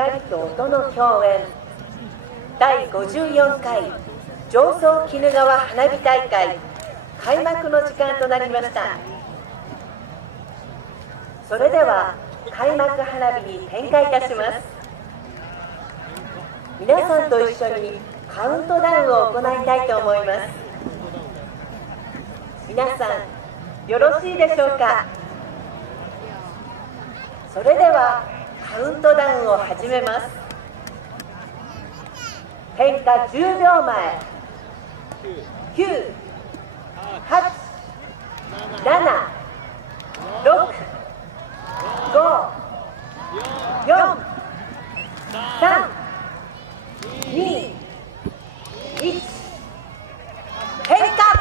光と音の共演第54回常総きぬ川花火大会開幕の時間となりました。それでは開幕花火に点火いたします。皆さんと一緒にカウントダウンを行いたいと思います。皆さんよろしいでしょうか。それではカウントダウンを始めます。点火10秒前、9、8、7、6、5、4、3、2、1、点火。